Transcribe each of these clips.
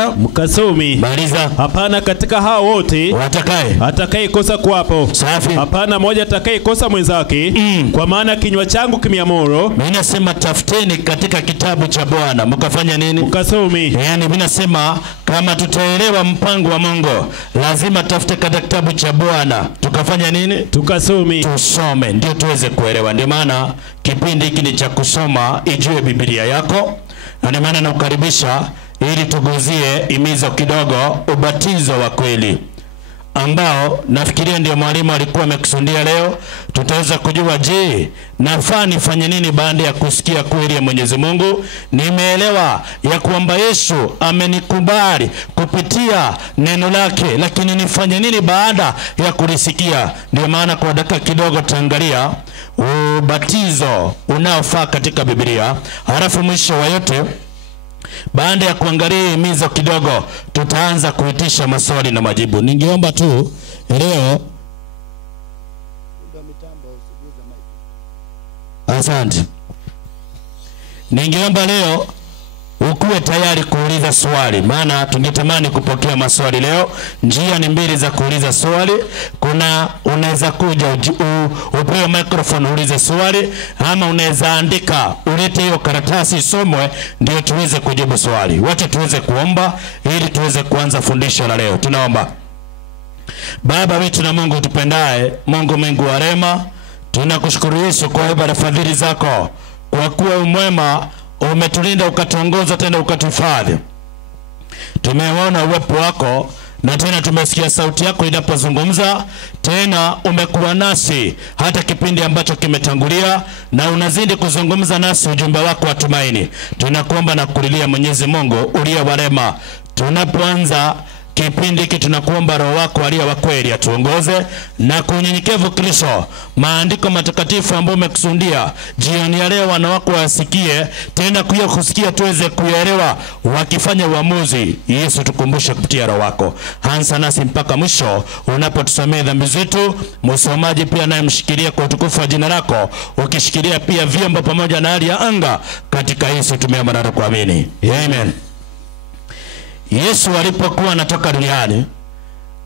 Mkasumi. Maliza. Hapana katika hao wote atakaye kosa kuwapo. Safi. Hapana moja atakaye kosa mwenzake. Kwa maana kinywa changu kimeamuru. Mimi nasema tafuteni katika kitabu cha Bwana mkafanya nini? Mkasumi. Yaani mimi nasema kama tutaelewa mpango wa Mungu lazima tafute katika kitabu cha Bwana tukafanya nini? Tukasumi. Tusome ndio tuweze kuelewa. Ndio maana kipindi hiki ni cha kusoma ijue Biblia yako. Na ndio maana nakukaribisha ili tuguzie imizo kidogo ubatizo wa kweli ambao nafikiria ndio mwalimu alikuwa amekusudia leo. Tutaweza kujua je, nafaa nifanye nini baada ya kusikia kweli ya Mwenyezi Mungu? Nimeelewa ya kwamba Yesu amenikubali kupitia neno lake, lakini nifanye nini baada ya kulisikia? Ndio maana kwa dakika kidogo tutaangalia ubatizo unaofaa katika Biblia. Halafu mwisho wa yote baada ya kuangalia mizo kidogo tutaanza kuitisha maswali na majibu. Ningeomba tu leo asante. Ningeomba leo ukuwe tayari kuuliza swali, maana tungetamani kupokea maswali leo. Njia ni mbili za kuuliza swali. Kuna unaweza kuja upewe microphone uulize swali, ama unaweza andika ulete hiyo karatasi isomwe ndio tuweze kujibu swali. Wacha tuweze kuomba ili tuweze kuanza fundisho la leo. Tunaomba. Baba wetu na Mungu tupendaye, Mungu mwingi wa rehema, tunakushukuru Yesu kwa ibada fadhili zako, kwa kuwa umwema, umetulinda ukatuongoza tena ukatufadhi. Tumeona uwepo wako na tena tumesikia sauti yako inapozungumza. Tena umekuwa nasi hata kipindi ambacho kimetangulia, na unazidi kuzungumza nasi ujumbe wako wa tumaini. Tunakuomba na kulilia Mwenyezi Mungu uliye wa rehema, tunapoanza kipindi hiki tunakuomba Roho wako aliye wa kweli atuongoze na kunyenyekevu Kristo maandiko matakatifu ambayo umekusudia jioni ya leo wana wako wasikie, tena kuya kusikia tuweze kuelewa wakifanya uamuzi. Yesu tukumbushe kupitia Roho wako. Hansa nasi mpaka mwisho unapotusamea dhambi zetu. Msomaji pia naye mshikilie kwa utukufu wa jina lako, ukishikilia pia vyombo pamoja na hali ya anga, katika Yesu tumeomba na kuamini. Amen. Yesu alipokuwa anatoka duniani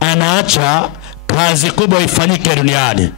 anaacha kazi kubwa ifanyike duniani,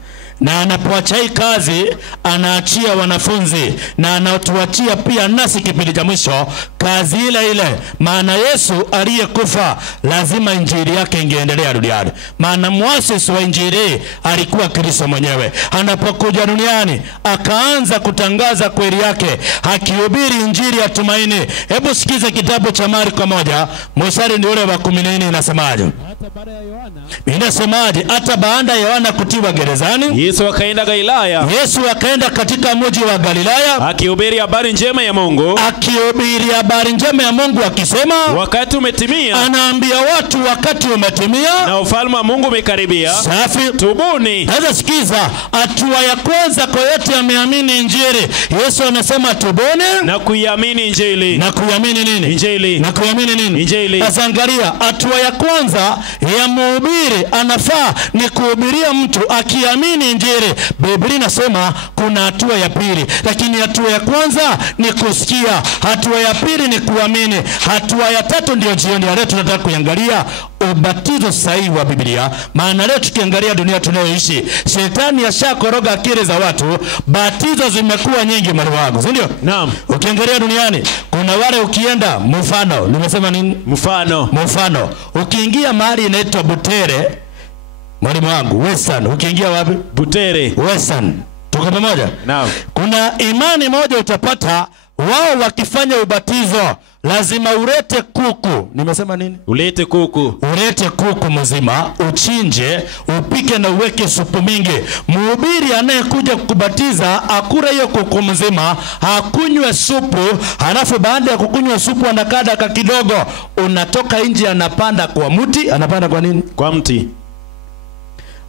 na anapoacha hii kazi anaachia wanafunzi na anatuachia pia nasi kipindi cha mwisho kazi ile ile. Maana Yesu aliyekufa lazima injili yake ingeendelea duniani, maana muasisi wa injili alikuwa Kristo mwenyewe. Anapokuja duniani akaanza kutangaza kweli yake, akihubiri injili ya tumaini. Hebu sikize kitabu cha Marko 1 mstari ni ule wa 14 inasemaje? Hata baada ya Yohana. Inasemaje? Hata baada ya Yohana kutiwa gerezani, Yesu akaenda Galilaya. Yesu akaenda katika mji wa Galilaya akihubiri habari njema ya Mungu. Akihubiri habari njema ya Mungu akisema, wakati umetimia. Anaambia watu wakati umetimia na ufalme wa Mungu umekaribia. Safi. Tubuni. Sasa sikiza, hatua ya kwanza kwa yote ameamini injili. Yesu anasema tubuni na kuiamini injili. Na kuiamini nini? Injili. Na kuiamini nini? Injili. Sasa angalia, hatua ya kwanza ya mhubiri anafaa ni kuhubiria mtu akiamini injili. Biblia inasema kuna hatua ya pili, lakini hatua ya kwanza ni kusikia, hatua ya pili ni kuamini, hatua ya tatu ndio jioni ya leo tunataka kuangalia ubatizo sahihi wa Biblia. Maana leo tukiangalia dunia tunayoishi, shetani ashakoroga akili za watu, batizo zimekuwa nyingi mwalimu wangu, si ndio? Naam. Ukiangalia duniani kuna wale, ukienda mfano, nimesema nini? Mfano ukiingia mahali inaitwa Butere mwalimu wangu, Western, ukiingia wapi? Butere, Western. Tuko pamoja? Naam. Kuna imani moja utapata wao wakifanya ubatizo lazima ulete kuku. Nimesema nini? Ulete kuku. Ulete kuku mzima, uchinje, upike na uweke supu mingi. Mhubiri anayekuja kukubatiza akula hiyo kuku mzima, akunywe supu, halafu baada ya kukunywa supu anakaa dakika kidogo, unatoka nje anapanda kwa mti. Anapanda kwa nini? Kwa mti.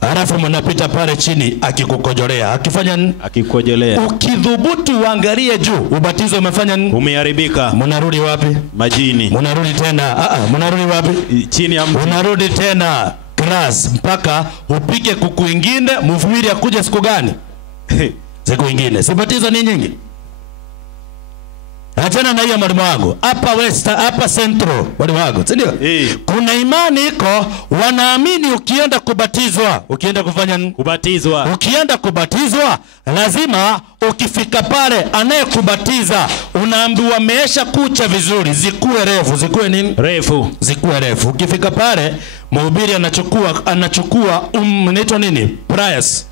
Halafu mnapita pale chini akikukojolea. Akifanya nini? Akikojolea. Ukidhubutu uangalie juu, ubatizo umefanya nini? Umeharibika. Mnarudi wapi? Majini. Mnarudi tena. Mnarudi wapi? Chini ya mti. Unarudi tena grass mpaka upike kuku ingine. Mhubiri akuje siku gani? Siku ingine. Si batizo ni nyingi? Achana na hiyo mwalimu wangu. Hapa West, hapa Central mwalimu wangu, si ndio? Kuna imani iko wanaamini ukienda kubatizwa, ukienda kufanya kubatizwa. Ukienda kubatizwa lazima ukifika pale anayekubatiza unaambiwa ameesha kucha vizuri, zikuwe refu, zikuwe nini? Refu. Zikuwe refu. Ukifika pale mhubiri anachukua inaitwa nini? Price.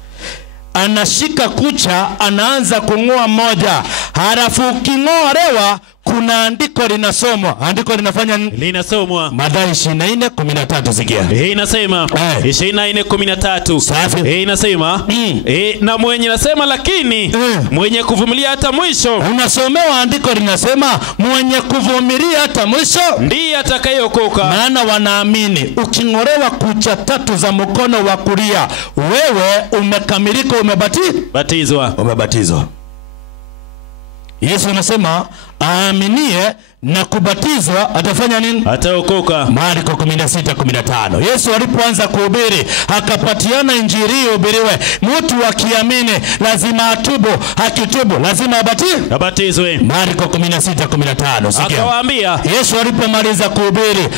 Anashika kucha, anaanza kungoa moja. Halafu uking'olewa kuna andiko linasomwa. Andiko linafanya linasomwa. Mathayo 24:13 sikia. Inasema 24:13. Safi. Inasema na mwenye nasema lakini mwenye kuvumilia hata mwisho. Unasomewa andiko linasema mwenye kuvumilia hata mwisho ndiye atakayeokoka. Maana wanaamini uking'olewa kucha 3 za mkono wa kulia wewe umekamilika, umebatizwa. Yesu anasema aaminie na kubatizwa atafanya nini? Ataokoka. Marko 16:15. Yesu alipoanza kuhubiri akapatiana injili ihubiriwe. Mtu akiamini lazima atubu, akitubu lazima abatizwe. Marko 16:15. Sikia. Akawaambia Yesu alipomaliza kuhubiri,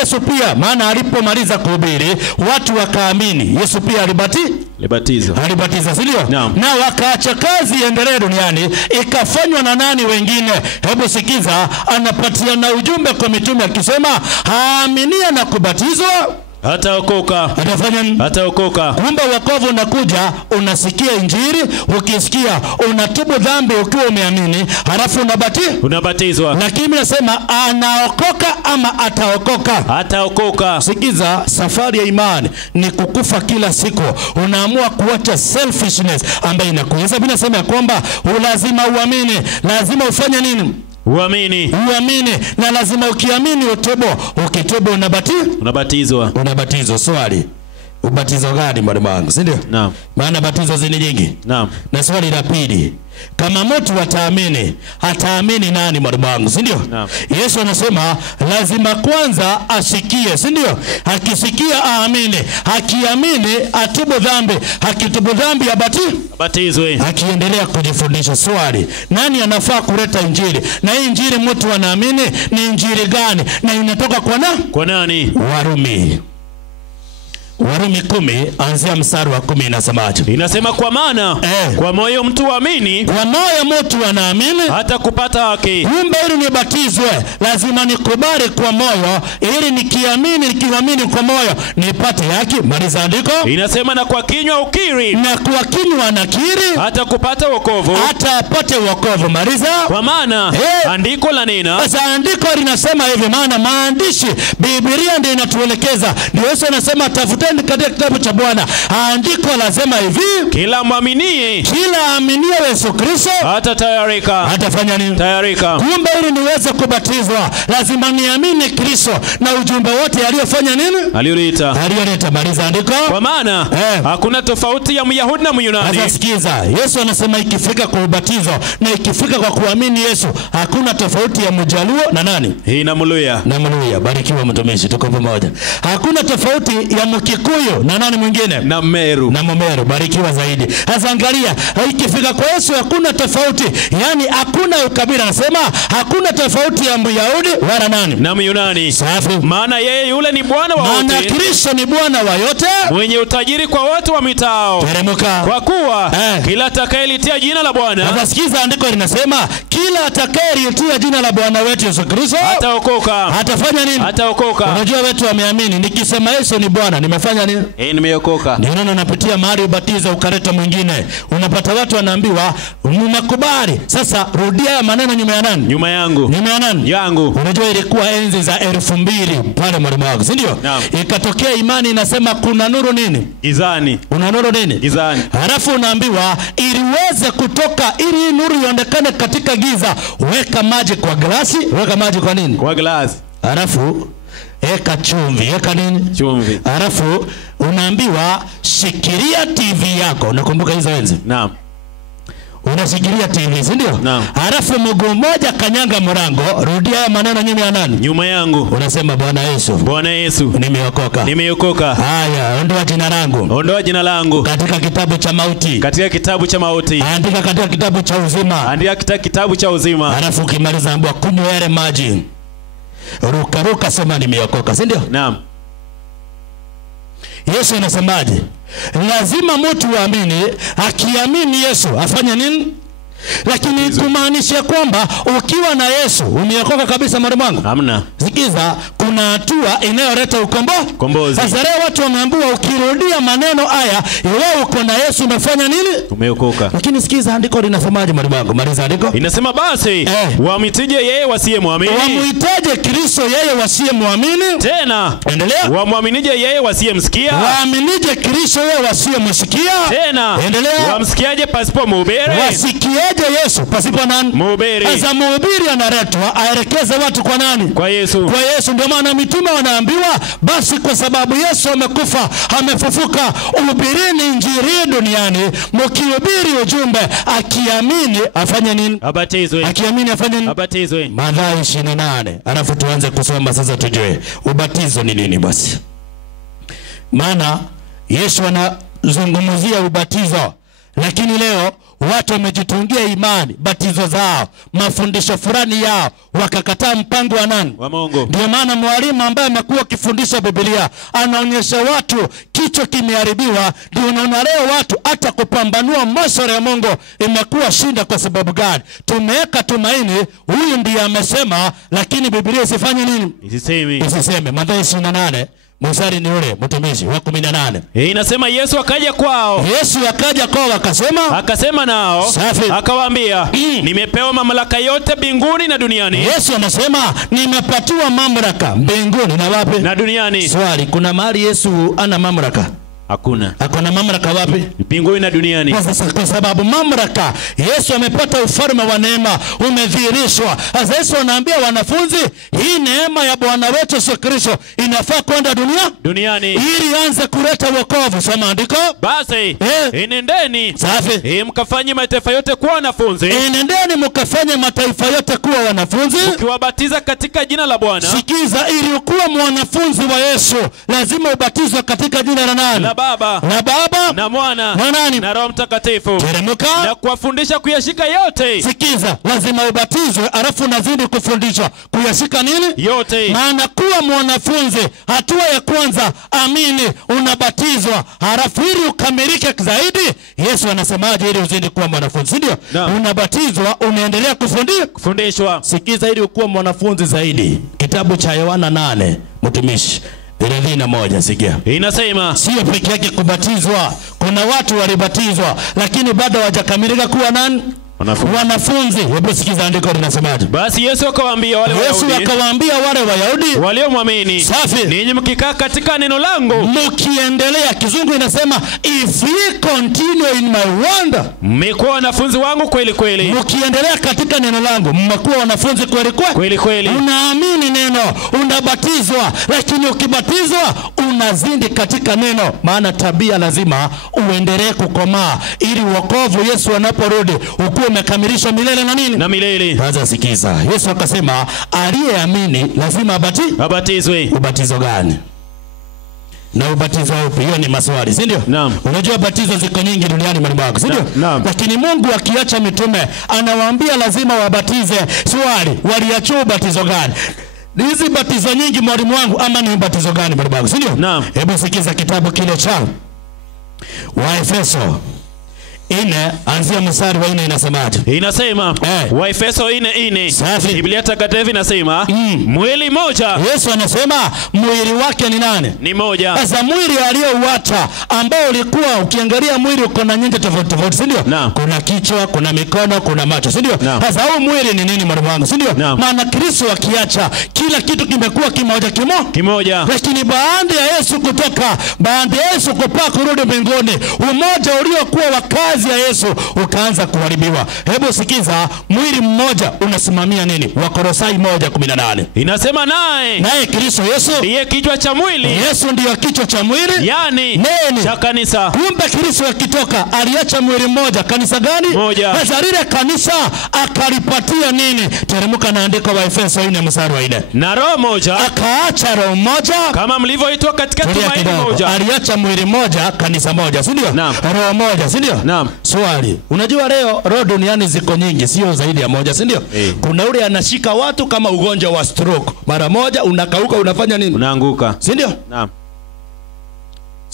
Yesu pia maana alipomaliza kuhubiri watu wakaamini. Yesu pia alibatiza, sio? Na wakaacha kazi iendelee duniani, ikafanywa na nani wengine? Hebu sikiza, anapatia na ujumbe kwa mitume akisema haaminia na kubatizwa ataokoka. Ataokoka. Kumbe wokovu unakuja, unasikia injili, ukisikia unatubu dhambi ukiwa umeamini, halafu unabatizwa. Lakini nasema anaokoka ama ataokoka? Ataokoka. Sikiza, safari ya imani ni kukufa kila siku. Unaamua kuacha selfishness ambayo inakuweza. Mimi nasema kwamba lazima uamini, lazima ufanye nini? Uamini. Na lazima ukiamini utubu. Ukitubu unabatizwa. Swali, ubatizo gani mwalimu wangu, si ndio? Naam. Maana batizo zini nyingi. Naam. Na swali la pili, kama mtu ataamini nani mwalimu wangu, si ndio? Naam. Yesu anasema lazima kwanza asikie, si ndio? Akisikia aamini, akiamini atubu dhambi, akitubu dhambi abatizwe. Akiendelea kujifundisha. Swali, nani anafaa kuleta injili? Na hii injili mtu anaamini ni injili gani? Na inatoka kwa nani? Warumi 10 anzia mstari wa 10 inasemaje? Inasema kwa maana kwa moyo mtu waamini, kwa moyo mtu anaamini hata kupata haki. Kumbe ili nibatizwe lazima nikubali kwa moyo, ili nikiamini kwa moyo nipate haki. Maliza andiko. Inasema na kwa kinywa ukiri, na kwa kinywa nakiri hata kupata wokovu. Hata apate wokovu. Maliza. Kwa maana andiko la nena. Sasa andiko linasema hivi, maana maandishi Biblia ndio inatuelekeza. Ndio Yesu anasema tafuteni katika kitabu cha Bwana. Andiko lazima hivi, kila aaminie Yesu Kristo atafanya nini? Tayarika. Kumbe ili niweze kubatizwa lazima niamini Kristo na ujumbe wote aliyofanya nini? Aliyoleta. Maliza andiko. Kwa maana hakuna tofauti ya Myahudi na Myunani. Sasa sikiza, Yesu anasema ikifika kwa ubatizo na ikifika kwa kuamini Yesu hakuna tofauti ya Mjaluo na nani? Na Mluya. Barikiwa mtumishi, tuko pamoja. Hakuna tofauti ya Mkikuyu na nani mwingine? Na Mmeru. Barikiwa zaidi. Sasa angalia, ikifika kwa Yesu hakuna tofauti. Yaani hakuna ukabila. Anasema hakuna tofauti ya Myahudi wala nani? Na Myunani. Safi. Maana yeye yule ni Bwana wa wote. Maana Kristo ni Bwana wa yote, mwenye utajiri kwa watu wa mitao. Teremuka. Kwa kuwa kila atakayelitia jina la Bwana. Sasa sikiza, andiko linasema kila atakayelitia jina la Bwana wetu Yesu Kristo ataokoka. Atafanya nini? Ataokoka. Unajua wetu wameamini, nikisema Yesu ni Bwana nimefanya nini? Nimeokoka. Ndio unapitia mahali ubatizo ukaleta mwingine. Unapata watu wanaambiwa mmekubali. Sasa rudia maneno nyuma ya nani? Nyuma yangu. Nyuma ya nani? Yangu. Unajua ilikuwa enzi za 2000 pale mwalimu wangu, si ndio? Ikatokea imani inasema kuna nuru nini? Gizani. Una nuru nini? Gizani. Halafu unaambiwa iliweze kutoka, ili nuru ionekane katika giza, weka maji kwa glasi. Weka maji kwa nini? Kwa glasi. Halafu eka chumvi. Eka nini? Chumvi. Halafu unaambiwa shikilia TV yako. Unakumbuka hizo enzi? Naam. unashikilia TV, si ndio? Naam. Alafu mguu mmoja kanyanga mlango, rudia haya maneno nyuma ya nani? Nyuma yangu. Unasema Bwana Yesu. Bwana Yesu. Nimeokoka. Nimeokoka. Haya, ondoa jina langu. Ondoa jina langu katika kitabu cha mauti. Katika kitabu cha mauti. Andika katika kitabu cha uzima. Andika katika kitabu cha uzima. Alafu ukimaliza ambia kunywa yale maji. Ruka sema nimeokoka, si ndio? Naam. Yesu anasemaje? Lazima mtu aamini, akiamini Yesu afanye nini? Lakini kumaanisha kwamba ukiwa na Yesu umeokoka kabisa mwalimu wangu? Hamna. Sikiza, kuna hatua inayoleta ukombozi. Sasa leo watu wameambiwa ukirudia maneno haya, wewe uko na Yesu umefanya nini? Umeokoka. Lakini sikiza andiko linasemaje mwalimu wangu? Maliza andiko. Inasema basi wamwitije yeye wasiyemwamini. Wamwitaje Kristo yeye wasiyemwamini? Tena endelea. Wamwaminije yeye wasiyemsikia? Waaminije Kristo yeye wasiyemsikia? Tena endelea. Wamsikiaje pasipo mhubiri? Wasikiaje Yesu pasipo nani? Mhubiri. Sasa mhubiri analetwa aelekeze watu kwa nani? Kwa Yesu. Kwa Yesu. Ndio maana mitume wanaambiwa basi kwa sababu Yesu amekufa, amefufuka, hubirini injili duniani, mkihubiri ujumbe, akiamini afanye nini? Abatizwe. Akiamini afanye nini? Abatizwe. Mathayo 28. Alafu tuanze kusoma sasa tujue ubatizo ni nini basi. Maana Yesu anazungumzia ubatizo, lakini leo watu wamejitungia imani, batizo zao, mafundisho fulani yao, wakakataa mpango wa nani? Wa Mungu. Ndio maana mwalimu ambaye amekuwa akifundisha Biblia anaonyesha watu kichwa kimeharibiwa. Ndio unaona leo watu hata kupambanua masuala ya Mungu imekuwa shinda. Kwa sababu gani? Tumeweka tumaini huyu ndiye amesema, lakini Biblia isifanye nini? Isiseme. Mathayo 28 mstari ni ule mtumishi wa 18. Inasema Yesu akaja kwao. Yesu akaja kwao akasema nao. Safi. Akawaambia, nimepewa mamlaka yote mbinguni na duniani. Yesu anasema nimepatiwa mamlaka mbinguni na wapi? Na duniani. Swali, kuna mahali Yesu ana mamlaka? Hakuna. Akona mamlaka wapi? Mbinguni na duniani. Sasa kwa sababu mamlaka Yesu amepata, ufalme wa neema umedhihirishwa. Sasa Yesu anaambia wanafunzi, hii neema ya Bwana wetu Yesu Kristo inafaa kwenda duniani ili anze kuleta wokovu. Soma andiko. Basi enendeni. Safi. Mkafanye mataifa yote kuwa wanafunzi. Enendeni mkafanye mataifa yote kuwa wanafunzi, mkiwabatiza katika jina la Bwana. Sikiza, ili ukuwe mwanafunzi wa Yesu lazima ubatizwe katika jina la nani? Na Baba na Mwana na nani? Na Roho Mtakatifu. Teremka na kuwafundisha kuyashika yote. Sikiza, lazima ubatizwe alafu nazidi kufundishwa kuyashika nini? Yote. Maana kuwa mwanafunzi, hatua ya kwanza amini, unabatizwa. Halafu ili ukamilike zaidi, Yesu anasemaje ili uzidi kuwa mwanafunzi? Ndio. Unabatizwa, unaendelea kufundishwa. Sikiza, ili ukuwe mwanafunzi zaidi. Kitabu cha Yohana 8 mtumishi 31. Sikia. Inasema sio peke yake kubatizwa. Kuna watu walibatizwa lakini bado hawajakamilika kuwa nani? Wanafunzi. Hebu sikiza andiko linasemaje. Basi Yesu akawaambia wale Wayahudi waliomwamini, safi, ninyi mkikaa katika neno langu, mkiendelea, kizungu inasema if you continue in my word, mmekuwa wanafunzi wangu kweli kweli. Mkiendelea katika neno langu mmekuwa wanafunzi kweli kweli. Unaamini neno, unabatizwa, lakini ukibatizwa unazidi katika neno. Maana tabia lazima uendelee kukomaa ili wokovu Yesu anaporudi ukuwe umekamilisha milele na nini? Na milele. Sasa sikiza, Yesu akasema aliyeamini lazima abatizwe. Ubatizo gani? Na ubatizo upi? Hiyo ni maswali, si ndio? Naam. Unajua batizo ziko nyingi duniani mwalimu wangu, si ndio? Lakini Mungu akiacha mitume anawaambia lazima wabatize. Swali, waliacha ubatizo gani? Hizi batizo nyingi mwalimu wangu, ama ni ubatizo gani mwalimu wangu, si ndio? Naam. Hebu sikiza kitabu kile cha Waefeso 4 anzia mstari wa 4 inasemaje? Inasema Waefeso 4:4. Biblia takatifu inasema mwili moja. Yesu anasema mwili wake ni nani? Ni moja. Sasa mwili aliyouacha ambao ulikuwa ukiangalia mwili uko na nyanja tofauti, si ndio? Kuna kichwa, kuna mikono, kuna macho, si ndio? Sasa huu mwili ni nini mwalimu wangu, si ndio? Maana Kristo akiacha kila kitu kimekuwa kimoja. Lakini baada ya Yesu kutoka, baada ya Yesu kupaa kurudi mbinguni, umoja uliokuwa wakazi kazi ya Yesu ukaanza kuharibiwa. Hebu sikiza, mwili mmoja unasimamia nini? Wakolosai 1:18 inasema naye Kristo Yesu ndiye kichwa cha mwili. Yesu ndiyo kichwa cha mwili, yani nini? Cha kanisa. Kumbe Kristo akitoka aliacha mwili mmoja. Kanisa gani? Moja. Sasa lile kanisa akalipatia nini? Teremka na andiko wa Efeso 4:4. Na roho moja. Akaacha roho moja kama mlivyoitwa katika tumaini moja. Aliacha mwili moja, kanisa moja, si ndio? Roho moja, si ndio? Naam. Swali, unajua leo roho duniani ziko nyingi, sio zaidi ya moja, si ndio? Kuna ule anashika watu kama ugonjwa wa stroke. Mara moja unakauka, unafanya nini? Unaanguka. Si ndio? Naam.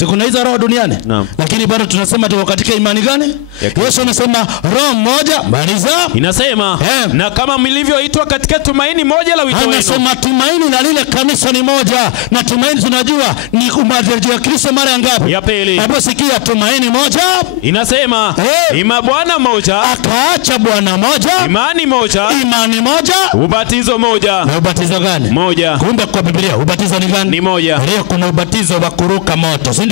Kuna hizo roho duniani. Lakini bado tunasema tuko katika imani gani? Yesu anasema roho moja, maliza. Inasema na kama mlivyoitwa katika tumaini moja la wito wenu. Anasema tumaini la lile kanisa ni moja, na tumaini tunajua ni umarejeo wa Kristo mara ngapi? Ya pili. Hapo sikia, tumaini moja. Inasema ima Bwana moja. Akaacha Bwana moja. Imani moja. Imani moja. Ubatizo moja. Na ubatizo gani? Moja. Kumbe kwa Biblia ubatizo ni gani? Ni moja. Leo kuna ubatizo wa kuruka moto, si ndio?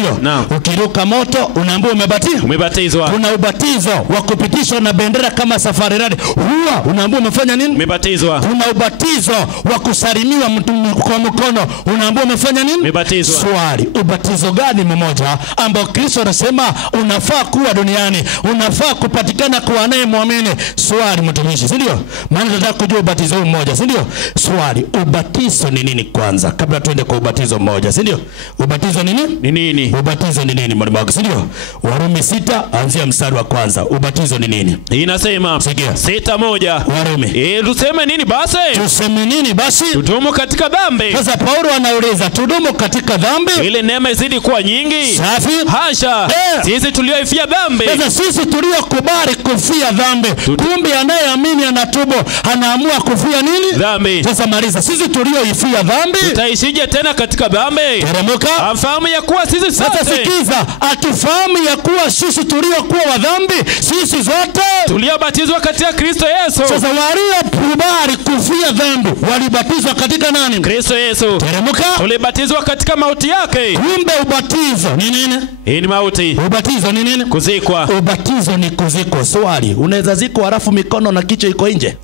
Ukiruka moto unaambiwa umebatizwa. Kuna ubatizo wa kupitishwa na bendera kama safari radi. Huwa unaambiwa umefanya nini? Umebatizwa. Kuna ubatizo wa kusalimiwa mtu kwa mkono. Unaambiwa umefanya nini? Umebatizwa. Swali, ubatizo gani mmoja ambao Kristo anasema unafaa kuwa duniani, unafaa kupatikana kwa anayemwamini? Swali mtumishi, si ndio? Maana tunataka kujua ubatizo mmoja, si ndio? Swali, ubatizo ni nini kwanza kabla tuende kwa ubatizo mmoja, si ndio? Ubatizo ni nini? Ni nini? Ubatizo ni nini mwalimu wangu, si ndio? Warumi 6 anzia mstari wa kwanza. Ubatizo ni nini? Inasema 6:1. Warumi. Tuseme nini basi? Tuseme nini basi? Tudumu katika dhambi. Sasa Paulo anauliza, tudumu katika dhambi ili neema izidi kuwa nyingi? Safi. Hasha. Sisi tulioifia dhambi. Sasa sisi tuliokubali kufia dhambi. Kumbe anayeamini anatubu, anaamua kufia nini? Dhambi. Sasa maliza, sisi tulioifia dhambi tutaishije tena katika dhambi? Teremka. Afahamu ya kuwa sisi sote. Sasa sikiza, akifahamu ya kuwa sisi tuliokuwa wa dhambi, sisi zote tuliobatizwa katika Kristo Yesu. Sasa waliokubali kufia dhambi walibatizwa katika nani? Kristo Yesu. Teremka. Tulibatizwa katika mauti yake. Kumbe ubatizo ni nini? Hii ni mauti. Ubatizo ni nini? Kuzikwa. Ubatizo ni kuzikwa. Swali, unaweza zikwa halafu mikono na kichwa iko nje?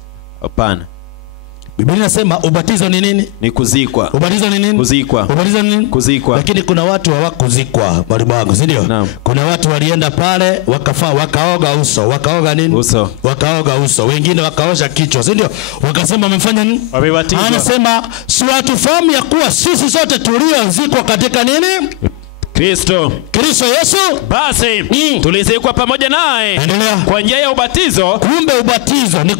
Hapana. Biblia inasema ubatizo ni nini? Ni kuzikwa. Ubatizo ni nini? Kuzikwa. Ubatizo ni nini? Kuzikwa. Lakini kuna watu hawakuzikwa, mwalimu wangu, si ndio? Kuna watu walienda pale wakaoga uso. Wakaoga nini? Uso. Wakaoga uso. Wengine wakaosha kichwa, si ndio? Wakasema wamefanya nini? Wamebatizwa. Anasema si watu fahamu ya kuwa sisi sote tuliozikwa katika nini? Kristo Yesu. Basi tulizikwa pamoja naye kwa njia ya ubatizo. Kumbe ubatizo ni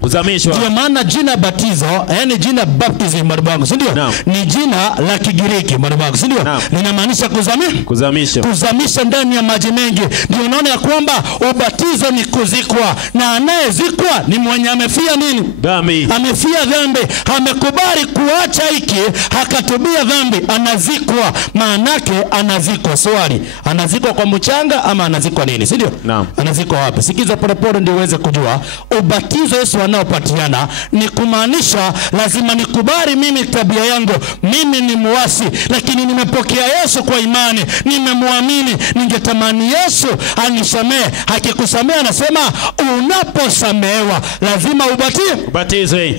kuzamishwa. Ndio maana jina batizo, yani jina baptism mwalimu, si ndio? Ni jina la Kigiriki mwalimu, si ndio? Linamaanisha kuzamisha ndani ya maji mengi. Ndio unaona ya kwamba ubatizo ni kuzikwa, na anayezikwa ni mwenye amefia nini? Dhambi. Amefia dhambi, amekubali kuacha hiki, akatubia dhambi, anazikwa. Maanake anazikwa. Swali, anazikwa kwa mchanga ama anazikwa nini, si ndio? Anazikwa wapi? Sikiza polepole ndio uweze kujua. Ubatizo Yesu anaopatiana ni kumaanisha lazima nikubali mimi tabia yangu, mimi ni muasi, lakini nimepokea Yesu kwa imani, nimemwamini, ningetamani Yesu anisamehe. Akikusamehe anasema unaposamehewa lazima ubatizwe.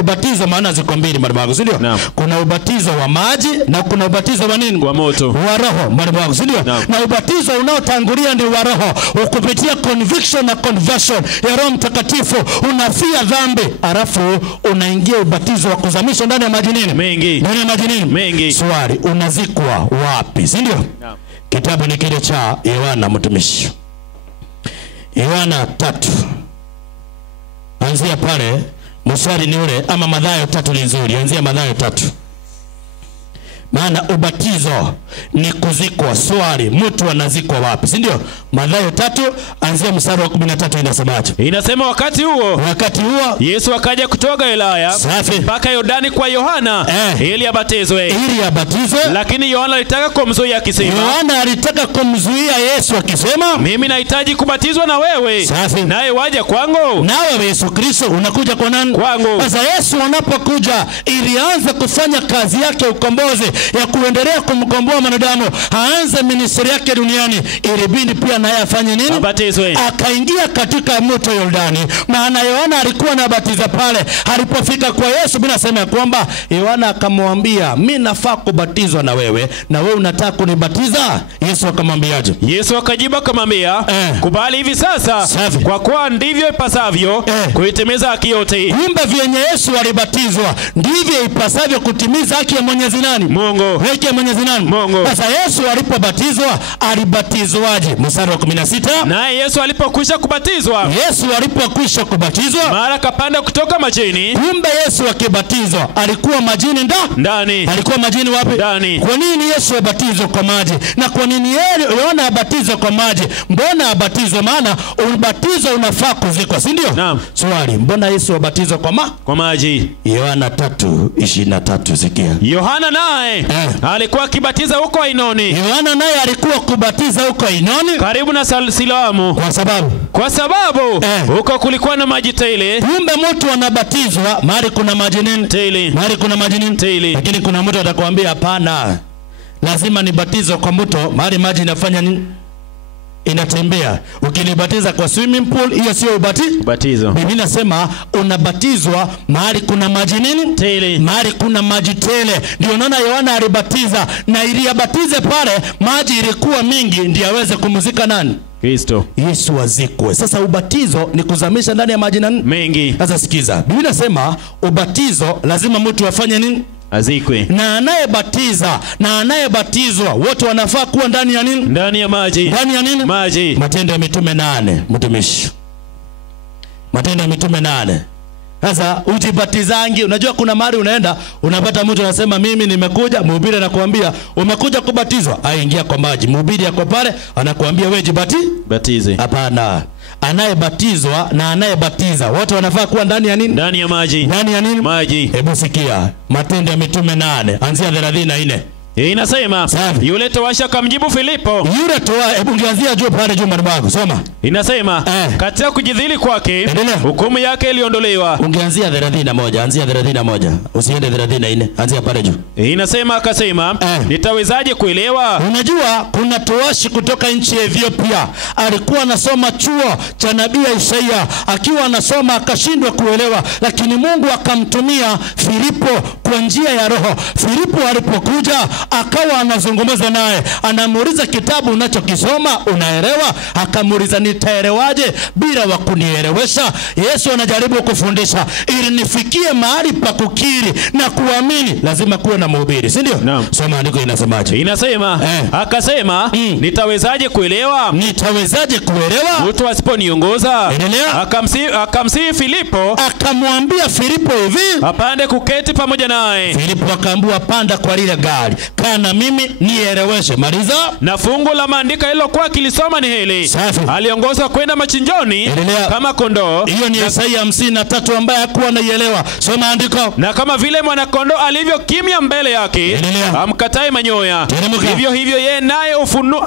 Ubatizo maana ziko mbili mwalimu, si ndio? Kuna ubatizo wa maji na kuna ubatizo wa nini? Wa moto. Wa roho mwalimu, si ndio? Na ubatizo unaotangulia ni wa roho, ukupitia conviction na conversion ya Roho Mtakatifu, unafia dhambi, alafu unaingia ubatizo wa kuzamisha ndani ya maji nini? Mengi. Ndani ya maji nini? Mengi. Swali, unazikwa wapi, si ndio? Kitabu ni kile cha Yohana mtumishi. Yohana 3. Anzia pale, mstari ni ule, ama Mathayo 3 ni nzuri. Anzia Mathayo 3. Maana ubatizo ni kuzikwa. Swali, mtu anazikwa wapi, si ndio? Mathayo 3 anzia mstari wa 13 inasemaje? Inasema wakati huo Yesu akaja kutoka Galilaya mpaka Yordani kwa Yohana ili abatizwe. Lakini Yohana alitaka kumzuia Yesu akisema, mimi nahitaji kubatizwa na wewe, naye waje kwangu? Nawe Yesu Kristo unakuja kwa nani? Kwangu. Sasa Yesu anapokuja ilianza kufanya kazi yake ukombozi, ya kuendelea kumkomboa mwanadamu aanze ministry yake duniani, ilibidi pia naye afanye nini? Abatizwe. Akaingia katika mto Yordani. Maana Yohana alikuwa anabatiza pale. Alipofika kwa Yesu, Biblia inasema kwamba Yohana akamwambia, mimi nafaa kubatizwa na wewe unataka kunibatiza? Yesu akamwambiaje? Yesu akajibu akamwambia, kubali hivi sasa, kwa kuwa ndivyo ipasavyo kuitimiza haki yote. Kumbe vyenye Yesu alibatizwa ndivyo ipasavyo kutimiza haki ya Mwenyezi nani? Mungu. Haki ya Mwenyezi nani? Mungu. Sasa Yesu alipobatizwa alibatizwaje? Mstari wa 16. Naye Yesu alipokwisha kubatizwa, mara akapanda kutoka majini. Kumbe Yesu akibatizwa alikuwa majini ndani. Alikuwa majini wapi? Ndani. Kwa nini Yesu abatizwa kwa maji? Na kwa nini Yohana abatizwa kwa maji? Mbona abatizwa? Maana ubatizo unafaa kuzikwa, si ndio? Naam. Swali, mbona Yesu abatizwa kwa maji? Yohana 3:23 sikia. Yohana naye alikuwa akibatiza huko Ainoni. Yohana naye alikuwa kubatiza huko Ainoni karibu na Siloamu. Kwa sababu huko kulikuwa na maji tele. Kumbe mtu anabatizwa mahali kuna maji nini? Tele. Mahali kuna maji nini? Tele. Lakini kuna mtu atakwambia hapana, lazima nibatizwe kwa mto mahali maji inafanya nini? Inatembea. Ukinibatiza kwa swimming pool, hiyo sio ubatizo. Biblia inasema unabatizwa mahali kuna maji nini? Tele. Mahali kuna maji tele. Ndio unaona Yohana alibatiza, na ili abatize pale maji ilikuwa mingi ndio aweze kumzika nani? Kristo. Yesu azikwe. Sasa ubatizo ni kuzamisha ndani ya maji nani? Mengi. Sasa sikiza. Biblia inasema ubatizo lazima mtu afanye nini? Azikwe. Na anayebatiza na anayebatizwa wote wanafaa kuwa ndani ya nini? Ndani ya maji. Ndani ya nini? Maji. Matendo ya Mitume 8, mtumishi. Matendo ya Mitume 8. Sasa ujibatizangi, unajua kuna mahali unaenda unapata mtu anasema mimi nimekuja, mhubiri anakuambia umekuja kubatizwa, aingia kwa maji. Mhubiri yako pale anakuambia wewe batize. Hapana. Anayebatizwa na anayebatiza wote wanafaa kuwa ndani ya nini? Ndani ya maji. Ndani ya nini? Maji. Hebu sikia Matendo ya Mitume 8 anzia 34. Inasema yule towashi akamjibu Filipo. Hebu ngianzia juu pale juu mwanangu. Soma. Inasema katika kujidhili kwake hukumu yake iliondolewa. Ungeanzia 31, anzia 31. Usiende 34, anzia pale juu. Inasema akasema nitawezaje kuelewa? Unajua kuna towashi kutoka nchi ya Ethiopia alikuwa anasoma chuo cha nabii Isaia, akiwa anasoma akashindwa kuelewa, lakini Mungu akamtumia Filipo kwa njia ya Roho. Filipo alipokuja akawa anazungumza naye, anamuuliza kitabu unachokisoma unaelewa? Akamuuliza nitaelewaje bila wa kunielewesha? Yesu anajaribu kufundisha ili nifikie mahali pa kukiri na kuamini lazima kuwe na mhubiri, si ndio? No. Soma andiko inasemaje? Inasema akasema nitawezaje kuelewa? Nitawezaje kuelewa mtu asiponiongoza? Akamsihi Filipo, akamwambia Filipo hivi apande kuketi pamoja naye. Filipo akaambiwa panda kwa lile gari, kana mimi nieleweshe. Maliza. Na fungu la maandiko hilo kwa kilisoma ni hili: aliongozwa kwenda machinjoni kama kondoo. Hiyo ni Isaia 53 ambaye hakuwa anaielewa. Soma andiko. Na kama vile mwana kondoo alivyo kimya mbele yake amkatai manyoya, hivyo yeye naye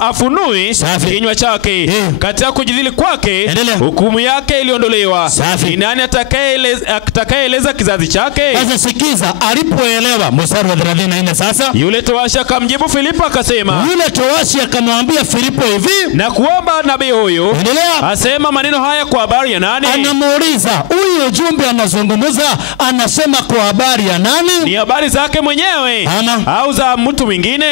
afunui kinywa chake. Katika kujidhili kwake hukumu yake iliondolewa. Ni nani atakayeeleza kizazi chake? Sasa sikiza, alipoelewa mstari wa 34 sasa. Yule towashi akamjibu Filipo akasema. Yule towashi akamwambia Filipo hivi, na kuomba nabii huyu asema maneno haya kwa habari ya nani? Anamuuliza huyu ujumbe anazungumza anasema kwa habari ya nani? Ni habari zake mwenyewe au za mtu mwingine?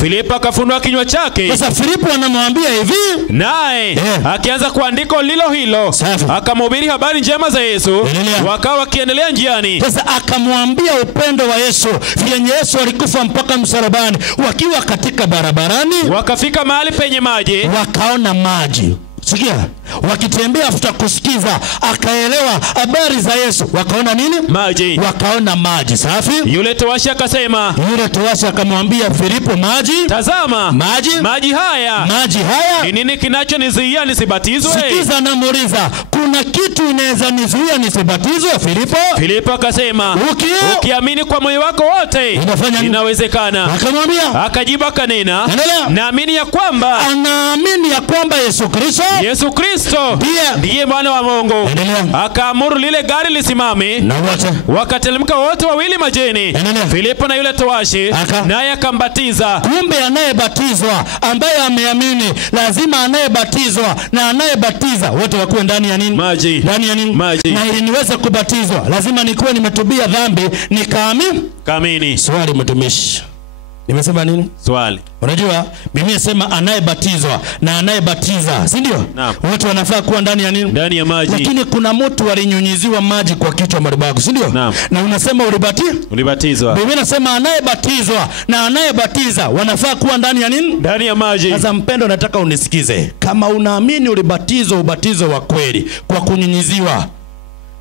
Filipo akafunua kinywa chake. Sasa Filipo anamwambia hivi, naye akianza kuandika lilo hilo akamhubiri habari njema za Yesu. Wakawa wakiendelea njiani. Sasa akamwambia upendo wa Yesu, vile Yesu alikufa mpaka msalabani. Wakiwa katika barabarani wakafika mahali penye maji, wakaona maji. Sikia, wakitembea afuta kusikiza, akaelewa habari za Yesu. Wakaona nini? Maji. Wakaona maji. Safi. Yule towashi akasema. Yule towashi akamwambia Filipo maji. Tazama, maji haya ni nini kinachonizuia nisibatizwe? Sikiza, namuuliza kuna kitu inaweza nizuia nisibatizwe? Filipo akasema ukiamini kwa moyo wako wote inawezekana. Akamwambia, akajibu akanena, naamini ya kwamba anaamini ya kwamba Yesu Kristo Kristo ndiye mwana wa Mungu. Akaamuru lile gari lisimame, na wote wakatelemka wote wawili majini, Filipo na yule towashi, naye akambatiza. Kumbe anayebatizwa ambaye ameamini, lazima anayebatizwa na anayebatiza wote wakuwe ndani ya nini? Maji. Ndani ya nini? Maji. Na ili niweze kubatizwa lazima nikuwe nimetubia dhambi, nikaamini. Swali mtumishi, nimesema nini? Swali. Unajua Biblia inasema anayebatizwa na anayebatiza, si ndio? Wote wanafaa kuwa ndani ya nini? Ndani ya maji. Lakini kuna mtu alinyunyiziwa maji kwa kichwa Maribago, si ndio? Na unasema ulibatizwa. Biblia inasema anayebatizwa na anayebatiza wanafaa kuwa ndani ya nini? Ndani ya maji. Sasa mpendo, nataka unisikize. Kama unaamini ulibatizwa ubatizo wa kweli kwa kunyunyiziwa,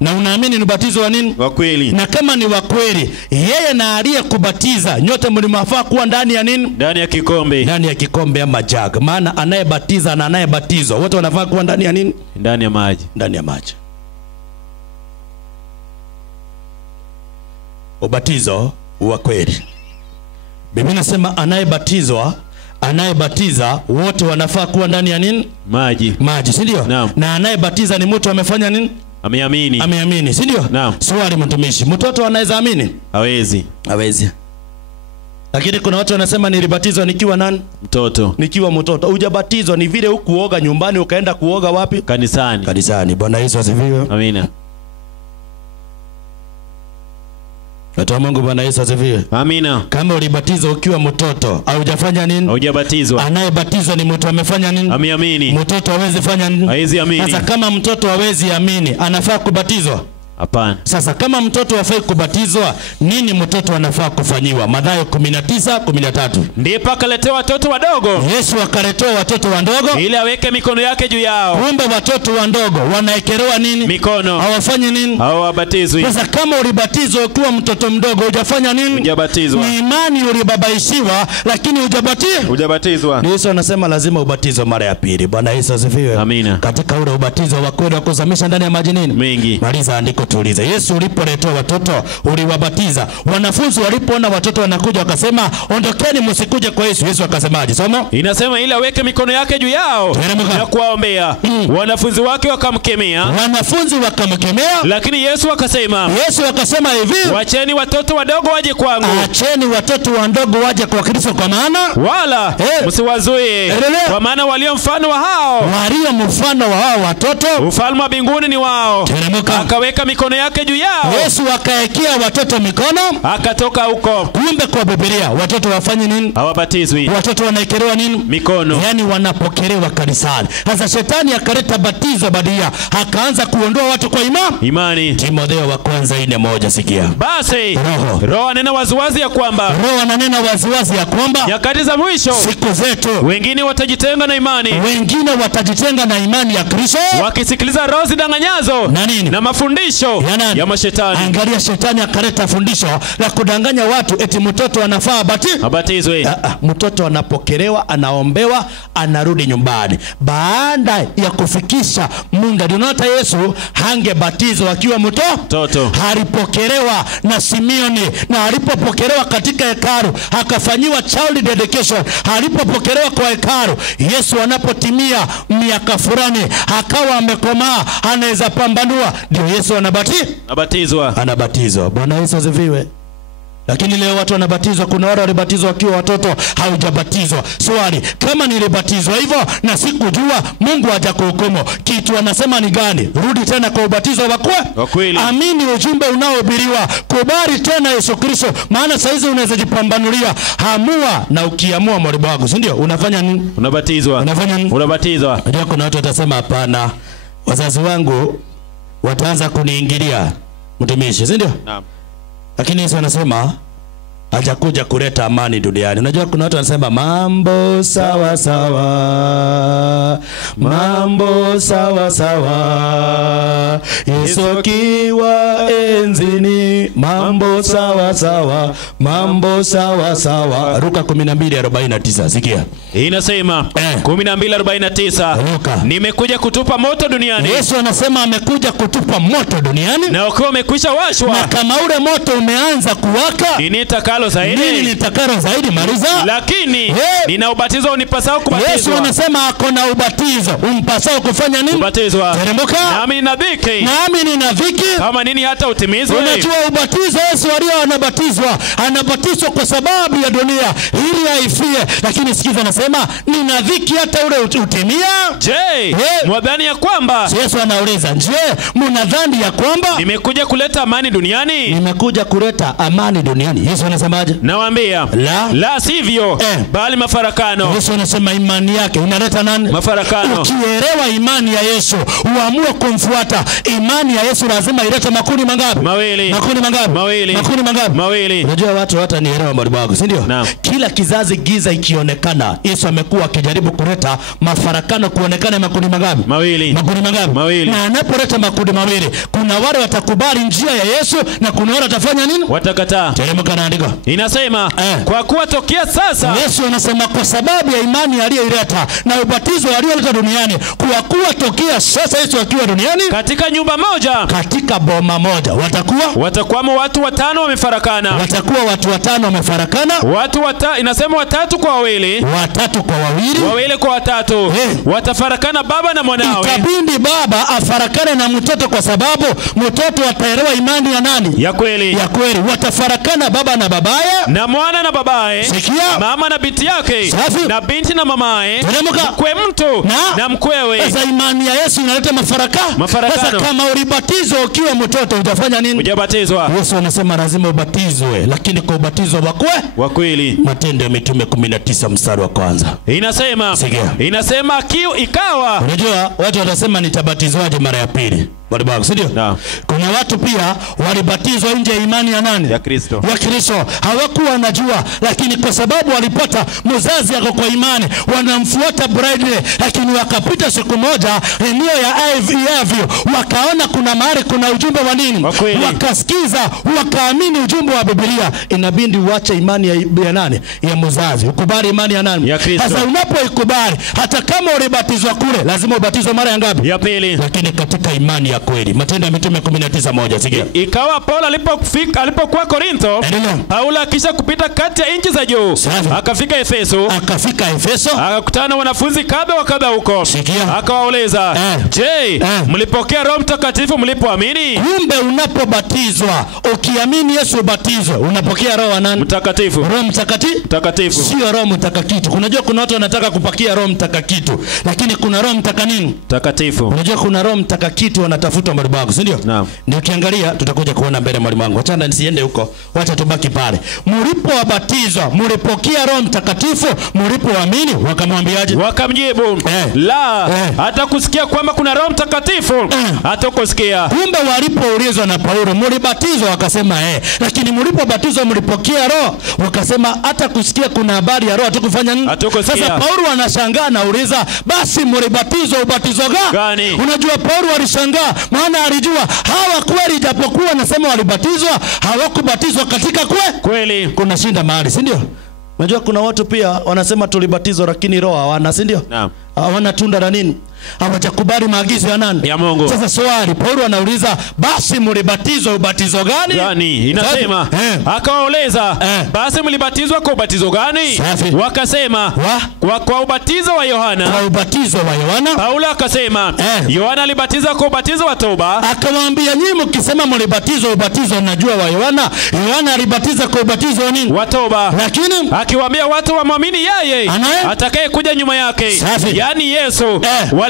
na unaamini ni ubatizo wa nini? Wa kweli. Na kama ni wa kweli, yeye na aliyekubatiza nyote mlimafaa kuwa ndani ya nini? Ndani ya kikombe. Ndani ya kikombe ama jug. Maana anayebatiza na anayebatizwa wote wanafaa kuwa ndani ya nini? Ndani ya maji. Ndani ya maji. Ubatizo wa kweli. Biblia inasema anayebatiza wote wanafaa kuwa ndani ya nini? Maji. Maji, si ndio? Na anayebatiza ni mtu amefanya nini? Ameamini, si ndio? Swali mtumishi, mtoto anaweza amini? Hawezi. Lakini kuna watu wanasema nilibatizwa nikiwa nani? Mtoto. Nikiwa mtoto. Hujabatizwa, ni vile hukuoga nyumbani ukaenda kuoga wapi? Kanisani. Bwana Yesu asifiwe. Amina. Watu wa Mungu, Bwana Yesu asifiwe. Amina. Kama ulibatizwa ukiwa mtoto, au hujafanya nini? Hujabatizwa. Anayebatizwa ni mtu amefanya nini? Ameamini. Mtoto hawezi fanya nini? Hawezi amini. Sasa kama mtoto hawezi amini, anafaa kubatizwa? Hapana. Sasa kama mtoto hafai kubatizwa, nini mtoto anafaa kufanyiwa? Mathayo 19:13. Ndipo akaletewa watoto wadogo. Yesu akaletewa watoto wadogo ili aweke mikono yake juu yao. Kumbe watoto wadogo wanaekelewa nini? Mikono. Hawafanyi nini? Hawabatizwi. Sasa kama ulibatizwa ukiwa mtoto mdogo, hujafanya nini? Hujabatizwa. Ni imani ulibabaishiwa, lakini hujabatizwa. Yesu anasema lazima ubatizwe mara ya pili. Bwana Yesu asifiwe. Amina. Katika ule ubatizo wa kweli wa kuzamisha ndani ya maji nini? Mengi. Maliza andiko tuulize. Yesu ulipoletea watoto uliwabatiza. Wanafunzi walipoona watoto wanakuja wakasema, ondokeni msikuje kwa Yesu. Yesu akasemaje? Soma. Inasema ili aweke mikono yake juu yao na kuwaombea. Wanafunzi wake wakamkemea. Lakini Yesu akasema hivi, wacheni watoto wadogo waje kwangu. Acheni watoto wadogo waje kwa Kristo, kwa maana wala msiwazuie. Kwa maana walio mfano wa hao watoto ufalme wa mbinguni ni wao. Akaweka mikono yake juu yao. Yesu akaekea watoto mikono, akatoka huko. Kumbe kwa Biblia watoto wafanye nini? Hawabatizwi. Watoto wanaekelewa nini? Mikono. Yani wanapokelewa kanisani. Sasa shetani akaleta batizo badia, akaanza kuondoa watu kwa imani. Timotheo wa kwanza 4:1, sikia. Basi Roho anena waziwazi ya kwamba nyakati za mwisho, siku zetu, wengine watajitenga na imani ya Kristo, wakisikiliza roho zidanganyazo na mafundisho ya mashetani. Angalia, shetani akaleta fundisho la kudanganya watu eti mtoto anafaa abatizwe. Mtoto anapokelewa, anaombewa, anarudi nyumbani baada ya kufikisha muda. Dunata Yesu hangebatizwa akiwa mtoto. Alipokelewa na Simeoni, na alipopokelewa katika hekalu akafanyiwa child dedication. Alipopokelewa kwa hekalu, Yesu anapotimia miaka fulani akawa amekomaa, anaweza pambanua, ndio Yesu anabatizwa. Bwana Yesu asifiwe. Lakini leo watu wanabatizwa, kuna wale walibatizwa wakiwa watoto, haujabatizwa. Swali, kama nilibatizwa hivyo na sikujua, Mungu hajakuhukumu. Kitu anasema ni gani? Rudi tena kwa ubatizo wa kweli. Amini ujumbe unaohubiriwa. Kubali tena Yesu Kristo, maana saizi unaweza jipambanulia. Hamua, na ukiamua mwalimu wangu, si ndio? Unafanya nini? Unabatizwa. Ndio kuna watu watasema hapana, wazazi wangu wataanza kuniingilia mtumishi, si ndio? Naam. Lakini Yesu anasema hajakuja kuleta amani duniani. Unajua kuna watu wanasema mambo sawa sawa, Yesu kiwa enzini, mambo sawa sawa. Luka 12:49, sikia. Inasema 12:49, nimekuja kutupa moto duniani. Yesu anasema amekuja kutupa moto duniani, na ukiwa umekwisha washwa, na kama ule moto umeanza kuwaka, nitakalo nitakalo zaidi? Nini nitakalo zaidi? Maliza. Lakini nina ubatizo unipasao kubatizwa. Yesu anasema ako na ubatizo umpasao kufanya nini? Kubatizwa. Teremka. Nami nina dhiki. Nami nina dhiki. Kama nini hata utimizwe? Unajua ubatizo Yesu alio anabatizwa. Anabatizwa kwa sababu ya dunia ili aifie. Lakini sikiza anasema nina dhiki hata ule utimia. Je, mwadhani ya kwamba? Yesu anauliza, je, mnadhani ya kwamba nimekuja kuleta amani duniani? Nimekuja kuleta amani duniani. Yesu anasemaje? Nawaambia, la sivyo, bali mafarakano. Yesu anasema imani yake inaleta nani? Mafarakano. Ukielewa imani ya Yesu, uamue kumfuata. Imani ya Yesu lazima ilete makundi mangapi? Mawili. Makundi mangapi? Mawili. Makundi mangapi? Mawili. Unajua watu watanielewa mwalimu wangu, si ndio? Kila kizazi giza ikionekana, Yesu amekuwa akijaribu kuleta mafarakano kuonekana makundi mangapi? Mawili. Makundi mangapi? Mawili. Na anapoleta makundi mawili, kuna wale watakubali njia ya Yesu na kuna wale watafanya nini? Watakataa. Teremka na andika. Inasema kwa kuwa tokea sasa. Yesu anasema kwa sababu ya imani aliyoileta na ubatizo alioleta duniani, kwa kuwa tokea sasa Yesu akiwa duniani, katika nyumba moja, katika boma moja watakuwamo watu watano wamefarakana. Watakuwa watu watano wamefarakana. Inasema watatu kwa wawili. Watatu kwa wawili. Wawili kwa watatu. Watafarakana baba na mwanawe. Itabidi baba afarakane na mtoto kwa sababu mtoto ataelewa imani ya nani? Ya kweli. Ya kweli. Watafarakana baba na babaye. Na mwana na babaye. Sikia. Mama na binti yake. Safi. Na binti na mamaye. Mkwe mtu na mkwewe. Sasa imani ya Yesu inaleta mafarakano. Sasa kama ulibatizwa ukiwa mtoto utafanya nini? Hujabatizwa. Yesu anasema lazima ubatizwe, lakini kwa ubatizo wa kweli. Matendo ya Mitume 19 mstari wa kwanza. Inasema ikawa. Unajua watu watasema nitabatizwaje mara ya pili? Bado si ndio? Kuna watu pia walibatizwa nje ya imani ya nani? Ya Kristo. Ya Kristo. Hawakuwa wanajua, lakini kwa sababu walipata mzazi yako kwa imani, wanamfuata blindly, lakini wakapita siku moja eneo ya Avio, wakaona kuna mahali kuna ujumbe wa nini? Wakasikiza, wakaamini ujumbe wa Biblia. Inabidi uache imani ya nani? Ya mzazi. Ukubali imani ya nani? Ya Kristo. Sasa unapoikubali, hata kama ulibatizwa kule, lazima ubatizwe mara ya ngapi? Ya pili. Lakini katika imani ya kweli. Matendo ya Mitume 19:1. Sikia. Ikawa Paulo alipokuwa Korintho, Paulo akisha kupita kati ya nchi za juu, akafika Efeso. Akakutana na wanafunzi kadha wa kadha huko. Sikia. Akawauliza, je, mlipokea Roho Mtakatifu mlipoamini? Kumbe unapobatizwa, ukiamini Yesu ubatizwe, unapokea Roho wa nani? Mtakatifu. Roho Mtakatifu. Sio Roho Mtakatifu. Unajua kuna watu wanataka kupakia Roho Mtakatifu, lakini kuna Roho Mtakatifu. Unajua kuna Roho Mtakatifu wanatafuta mwalimu wangu, si ndio? Naam. Ndio ukiangalia tutakuja kuona mbele mwalimu wangu. Acha nisiende huko. Wacha tubaki pale. Mlipobatizwa, mlipokea Roho Mtakatifu, mlipoamini, wakamwambiaje? Wakamjibu, hata kusikia kwamba kuna Roho Mtakatifu, hata kusikia. Kumbe walipoulizwa na Paulo, mlibatizwa? Wakasema lakini mlipobatizwa mlipokea Roho? Wakasema hata kusikia kuna habari ya Roho hatukufanya nini? Sasa Paulo anashangaa na uliza, basi mlibatizwa ubatizo gani? Unajua Paulo alishangaa, maana alijua hawa kweli japokuwa nasema walibatizwa, hawakubatizwa katika kweli. Kuna shinda mahali, si ndio? Unajua kuna watu pia wanasema tulibatizwa lakini Roho hawana, si ndio? Naam. Hawana tunda la nini? Hawajakubali maagizo ya nani? Ya Mungu. Sasa swali, Paulo anauliza, basi mlibatizwa ubatizo gani? Inasema, akawauliza, basi mlibatizwa kwa ubatizo gani? Wakasema, kwa ubatizo wa Yohana. Kwa ubatizo wa Yohana. Paulo akasema, Yohana alibatiza kwa ubatizo wa toba. Akamwambia, nyinyi mkisema mlibatizwa ubatizo najua wa Yohana, Yohana alibatiza kwa ubatizo wa nini? Wa toba. Lakini akiwaambia watu wamwamini yeye atakaye kuja nyuma yake, yani Yesu.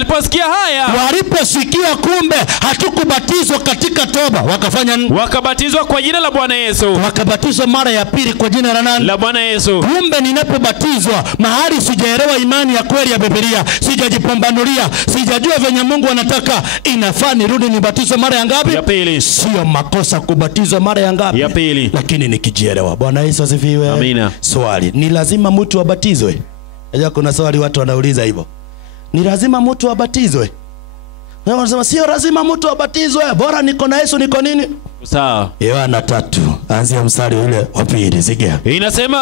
Waliposikia haya, waliposikia kumbe hatukubatizwa katika toba, wakafanya nini? Wakabatizwa kwa jina la Bwana Yesu. Wakabatizwa mara ya pili kwa jina la nani? La Bwana Yesu. Kumbe ninapobatizwa mahali sijaelewa imani ya kweli ya Biblia, sijajipambanulia, sijajua venye Mungu anataka, inafaa nirudi nibatizwe mara ya ngapi? Ya pili. Sio makosa kubatizwa mara ya ngapi? Ya pili. Lakini nikijielewa. Bwana Yesu asifiwe. Amina. Swali, ni lazima mtu abatizwe? Unajua kuna swali watu wanauliza hivyo. Ni lazima mtu abatizwe? Na wanasema sio lazima mtu abatizwe, bora niko na Yesu niko nini? Sawa. Yohana 3 anzia mstari ule wa 2. Sikia.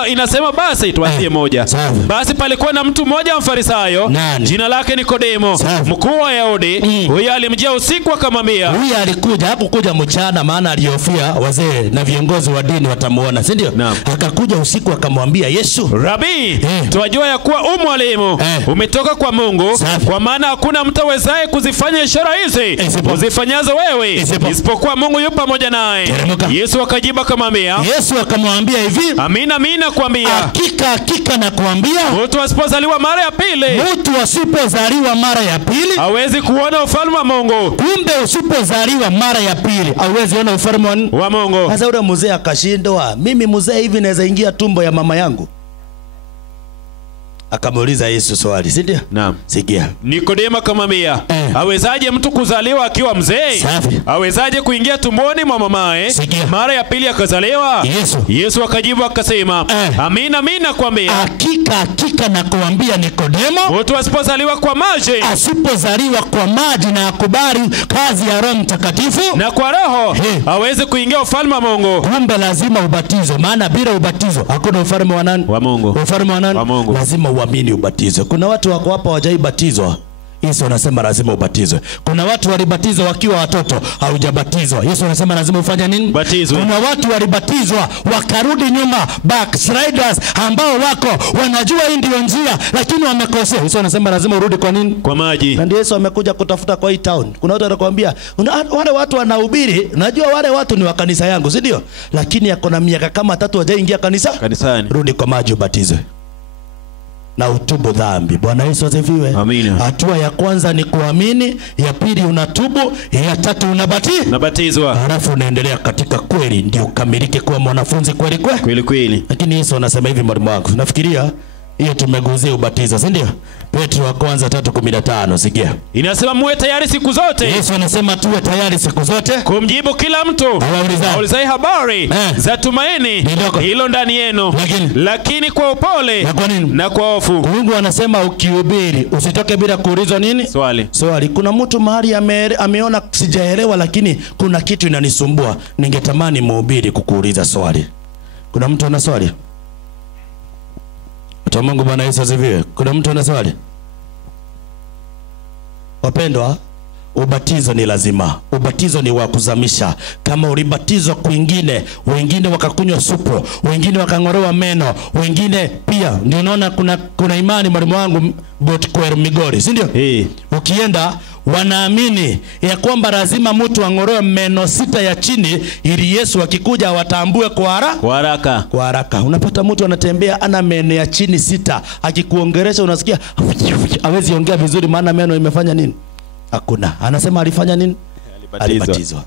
Inasema basi tuanzie moja. Safi. Basi palikuwa na mtu mmoja Mfarisayo, jina lake Nikodemo, mkuu wa Yahudi. Huyo alimjia usiku akamwambia. Huyo alikuja, hakukuja mchana maana alihofia wazee na viongozi wa dini watamuona, si ndio? Akakuja usiku akamwambia Yesu, Rabi, twajua ya kuwa mwalimu umetoka kwa Mungu, kwa maana hakuna mtu awezaye kuzifanya ishara hizi uzifanyazo wewe isipokuwa Mungu yupo pamoja naye. Yesu akajibu akamwambia. Yesu akamwambia hivi, amina amina nakwambia, hakika nakwambia, mtu asipozaliwa mara ya pili hawezi kuona ufalme wa Mungu. Kumbe usipozaliwa mara ya pili hauwezi kuona ufalme wa Mungu. Sasa yule mzee akashindwa, mimi mzee hivi naweza ingia tumbo ya mama yangu? Akamuuliza Yesu swali, si ndio? Naam. Sikia. Nikodemo akamwambia, awezaje mtu kuzaliwa akiwa mzee? Awezaje kuingia tumboni mwa mamae mara ya pili akazaliwa? Yesu akajibu akasema, amina amina nakwambia, hakika nakwambia Nikodemo, mtu asipozaliwa kwa maji, asipozaliwa kwa maji na akubali kazi ya Roho Mtakatifu na kwa Roho, hawezi kuingia ufalme wa Mungu. Kumbe lazima ubatizo, maana bila ubatizo hakuna ufalme wa nani? Wa Mungu. Ufalme wa nani? Wa Mungu. Lazima uamini ubatizo. Kuna watu wako hapa hawajaibatizwa. Yesu anasema lazima ubatizwe. Kuna watu walibatizwa wakiwa watoto, haujabatizwa. Yesu anasema lazima ufanye nini? Batizwe. Kuna watu walibatizwa wakarudi nyuma, backsliders, ambao wako wanajua hii ndio njia lakini wamekosea. Yesu anasema lazima urudi kwa nini? Kwa maji. Na Yesu amekuja kutafuta kwa hii town. Kuna watu wanakuambia, wale watu wanahubiri, najua wale watu ni wa kanisa yangu, si ndio? Lakini yako na miaka kama 3 hajaingia kanisani. Rudi kwa maji ubatizwe na utubu dhambi. Bwana Yesu asifiwe. Amina. Hatua ya kwanza ni kuamini, ya pili unatubu, ya tatu unabatizwa. Halafu unaendelea katika kweli ndio ukamilike kuwa mwanafunzi kweli. Lakini Yesu anasema hivi, mwalimu wangu, nafikiria hiyo tumeguzia ubatizo, si ndio? Petro wa kwanza 3:15, sikia. Inasema muwe tayari siku zote. Yesu anasema tuwe tayari siku zote kumjibu kila mtu aulizaye habari za tumaini hilo ndani yenu, lakini kwa upole na kwa hofu. Mungu anasema ukihubiri usitoke bila kuulizwa nini? Swali. Kuna mtu mahali ameona sijaelewa lakini kuna kitu inanisumbua, ningetamani mhubiri kukuuliza swali. Kuna mtu ana swali? Mtu Mungu, Bwana Yesu asifiwe. Kuna mtu ana swali? Wapendwa, ubatizo ni lazima. Ubatizo ni wa kuzamisha. Kama ulibatizwa kwingine, wengine wakakunywa supu, wengine wakang'olewa meno, wengine pia ndio unaona kuna imani, mwalimu wangu, Botkwel Migori, si ndio? Ukienda wanaamini ya kwamba lazima mtu ang'olewe meno 6 ya chini ili Yesu akikuja watambue kwa haraka. Unapata mtu anatembea ana meno ya chini 6, akikuongelesha unasikia hawezi ongea vizuri maana meno imefanya nini? Hakuna. Anasema alifanya nini? Alibatizwa.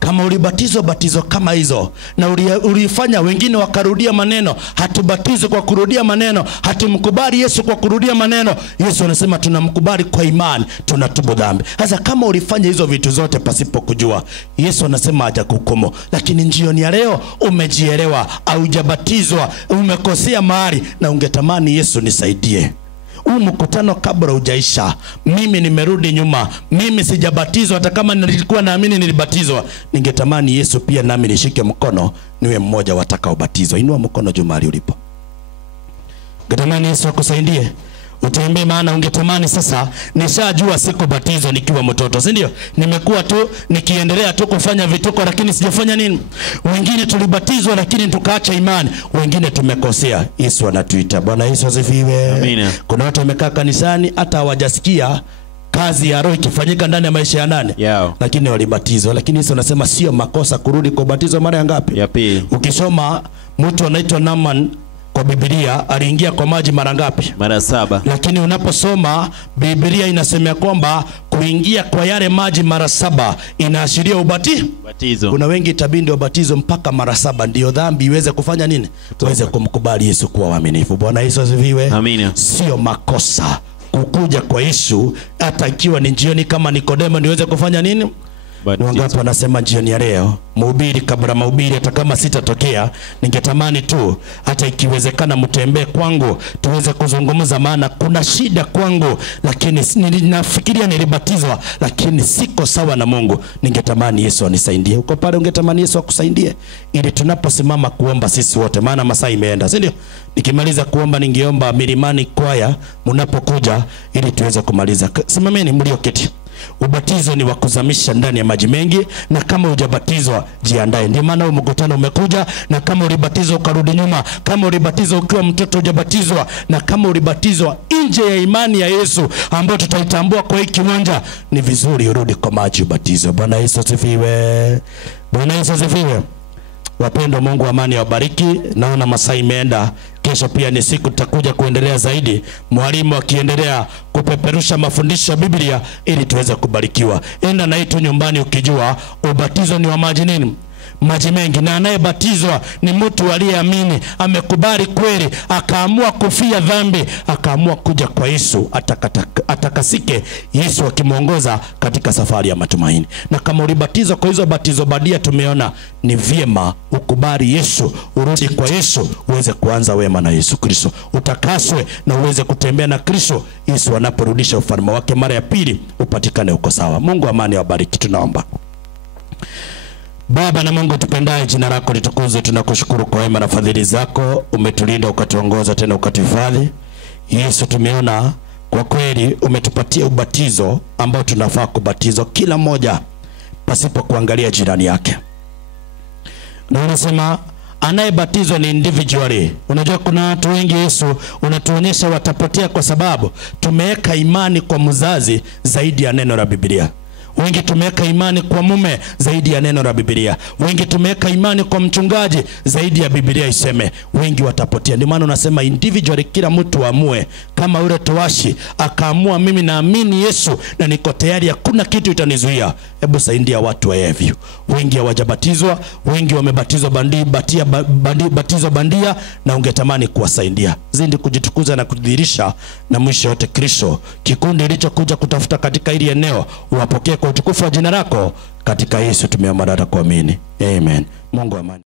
Kama ulibatizwa batizo kama hizo na ulifanya wengine wakarudia maneno, hatubatizwe kwa kurudia maneno, hatumkubali Yesu kwa kurudia maneno. Yesu anasema tunamkubali kwa imani, tunatubu dhambi. Sasa kama ulifanya hizo vitu zote pasipo kujua, Yesu anasema hajakuhukumu. Lakini jioni ya leo umejielewa, haujabatizwa, umekosea mahali na ungetamani Yesu nisaidie. Mkutano kabla hujaisha, mimi nimerudi nyuma, mimi sijabatizwa hata kama nilikuwa naamini nilibatizwa. Ningetamani Yesu pia nami nishike mkono niwe mmoja watakaobatizwa. Inua mkono juu mahali ulipo. Ningetamani Yesu akusaidie utembee, maana ungetamani sasa nishajua siku batizo nikiwa mtoto, si ndio? Nimekuwa tu nikiendelea tu kufanya vituko lakini sijafanya nini? Wengine tulibatizwa lakini tukaacha imani, wengine tumekosea. Yesu anatuita. Bwana Yesu asifiwe. Amina. Kuna watu wamekaa kanisani hata hawajasikia kazi ya Roho ikifanyika ndani ya maisha ya nani? Lakini walibatizwa. Lakini Yesu anasema sio makosa kurudi kwa batizo mara ngapi? Ya pili. Ukisoma mtu anaitwa Naaman kwa Biblia aliingia kwa maji mara ngapi? Mara 7. Lakini unaposoma Biblia inasema kwamba kuingia kwa yale maji mara 7 inaashiria ubatizo. Kuna wengi itabidi ubatizo mpaka mara 7 ndio dhambi iweze kufanya nini? Tuweze kumkubali Yesu kuwa waaminifu. Bwana Yesu asifiwe. Amina. Sio makosa kukuja kwa Yesu hata ikiwa ni jioni kama Nikodemo niweze kufanya nini? Ni wangapi wanasema jioni ya leo mhubiri kabla mahubiri hata kama sitatokea ningetamani tu hata ikiwezekana mtembee kwangu tuweze kuzungumza, maana kuna shida kwangu, lakini nafikiria nilibatizwa lakini siko sawa na Mungu. Ningetamani Yesu anisaidie. Uko pale ungetamani Yesu akusaidie ili tunaposimama kuomba sisi wote, maana masaa imeenda, si ndio? Nikimaliza kuomba ningeomba Milimani kwaya mnapokuja ili tuweze kumaliza. Simameni mlioketi. Ubatizo ni wa kuzamisha ndani ya maji mengi, na kama hujabatizwa jiandae. Ndio maana mkutano umekuja, na kama ulibatizwa ukarudi nyuma, kama ulibatizwa ukiwa mtoto hujabatizwa, na kama ulibatizwa nje ya imani ya Yesu ambayo tutaitambua kwa hiki kiwanja, ni vizuri urudi kwa maji ubatizo. Bwana Yesu asifiwe. Bwana Yesu asifiwe. Wapendwa, Mungu amani awabariki. Naona masaa imeenda. Kesho pia ni siku tutakuja kuendelea zaidi, mwalimu akiendelea kupeperusha mafundisho ya Biblia ili tuweze kubarikiwa. Enda na itu nyumbani ukijua ubatizo ni wa maji nini? Maji mengi. Na anayebatizwa ni mtu aliyeamini, amekubali kweli, akaamua kufia dhambi, akaamua kuja kwa Yesu atakasike, Yesu akimuongoza katika safari ya matumaini. Na kama ulibatizwa kwa hizo batizo badia, tumeona ni vyema ukubali Yesu, urudi kwa Yesu, uweze kuanza wema na Yesu Kristo, utakaswe na uweze kutembea na Kristo. Yesu anaporudisha ufalme wake mara ya pili upatikane uko sawa. Mungu amani awabariki. Tunaomba. Baba na Mungu tupendaye, jina lako litukuzwe. Tunakushukuru kwa wema na fadhili zako, umetulinda ukatuongoza tena ukatuhifadhi. Yesu, tumeona kwa kweli umetupatia ubatizo ambao tunafaa kubatizwa kila mmoja pasipo kuangalia jirani yake. Na unasema anayebatizwa ni individually. Unajua kuna watu wengi Yesu unatuonyesha watapotea kwa sababu tumeweka imani kwa mzazi zaidi ya neno la Biblia. Wengi tumeweka imani kwa mume zaidi ya neno la Biblia. Wengi tumeweka imani kwa mchungaji zaidi ya Biblia iseme. Wengi watapotea. Ndio maana unasema individually kila mtu amue. Kama ule towashi akaamua mimi naamini Yesu na niko tayari, hakuna kitu itanizuia. Hebu saidia watu wa hivyo. Wengi hawajabatizwa, wengi wamebatizwa batizo bandia, na ungetamani kuwasaidia. Zindi kujitukuza na kudhihirisha, na mwisho yote Kristo kikundi kilichokuja kutafuta katika hili eneo uwapokee kwa utukufu wa jina lako. Katika Yesu tumeomba na kuamini. Amen. Mungu amani.